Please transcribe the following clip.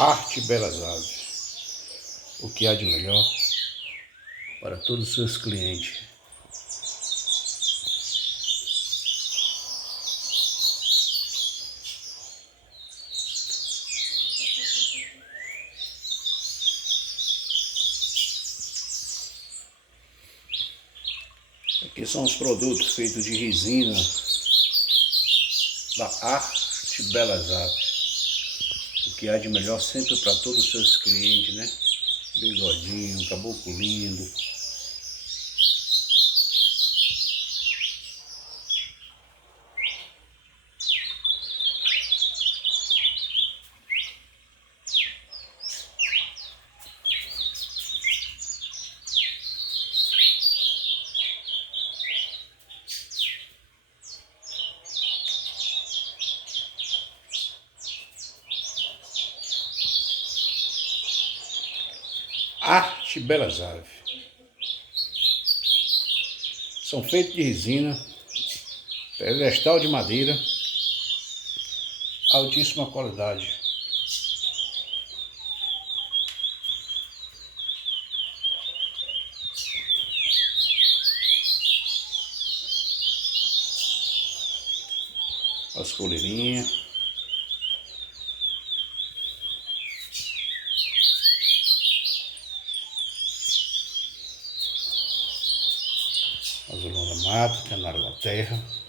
Arte Belas Aves. O que há de melhor para todos os seus clientes. Aqui são os produtos feitos de resina da Arte Belas Aves. O que há de melhor sempre para todos os seus clientes, né? Bigodinho, caboclo lindo. Arte Belas Aves. São feitos de resina, pedestal de madeira, altíssima qualidade. As coleirinhas. Azulão da mata, canário da terra.